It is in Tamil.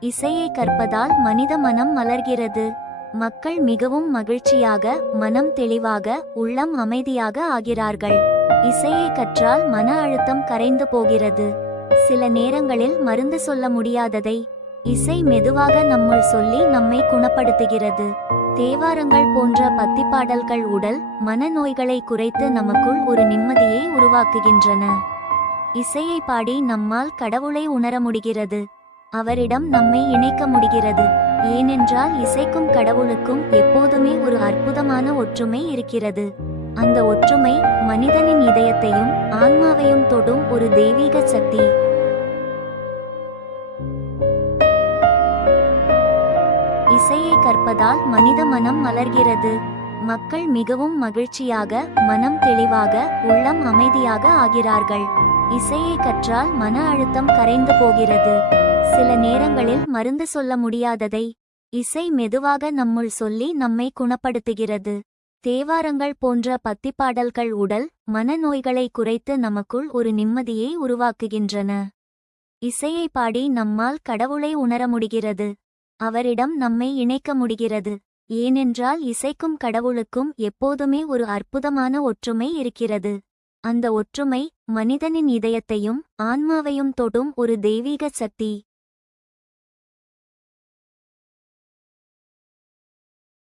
இசையை கற்பதால் மனித மனம் மலர்கிறது. மக்கள் மிகவும் மகிழ்ச்சியாக, மனம் தெளிவாக, உள்ளம் அமைதியாக ஆகிறார்கள். இசையை கற்றால் மன அழுத்தம் கரைந்து போகிறது. சில நேரங்களில் மருந்து சொல்ல முடியாததை இசை மெதுவாக நம்முள் சொல்லி நம்மை குணப்படுத்துகிறது. தேவாரங்கள் போன்ற பத்திப்பாடல்கள் உடல், மன நோய்களை குறைத்து நமக்குள் ஒரு நிம்மதியை உருவாக்குகின்றன. இசையை பாடி நம்மால் கடவுளை உணர முடிகிறது. அவரிடம் நம்மை இணைக்க முடிகிறது. ஏனென்றால் இசைக்கும் கடவுளுக்கும் எப்போதுமே ஒரு அற்புதமான ஒற்றுமை இருக்கிறது. அந்த ஒற்றுமை மனிதனின் இதயத்தையும் ஆன்மாவையும் தொடும் ஒரு தெய்வீக சக்தி. இசையை கற்பதால் மனித மனம் மலர்கிறது. மக்கள் மிகவும் மகிழ்ச்சியாக, மனம் தெளிவாக, உள்ளம் அமைதியாக ஆகிறார்கள். இசையை கற்றால் மன அழுத்தம் கரைந்து போகிறது. சில நேரங்களில் மருந்து சொல்ல முடியாததை இசை மெதுவாக நம்முள் சொல்லி நம்மை குணப்படுத்துகிறது. தேவாரங்கள் போன்ற பத்திப்பாடல்கள் உடல், மன நோய்களை குறைத்து நமக்குள் ஒரு நிம்மதியை உருவாக்குகின்றன. இசையை பாடி நம்மால் கடவுளை உணர முடிகிறது. அவரிடம் நம்மை இணைக்க முடிகிறது. ஏனென்றால் இசைக்கும் கடவுளுக்கும் எப்போதுமே ஒரு அற்புதமான ஒற்றுமை இருக்கிறது. அந்த ஒற்றுமை மனிதனின் இதயத்தையும் ஆன்மாவையும் தொடும் ஒரு தெய்வீக சக்தி.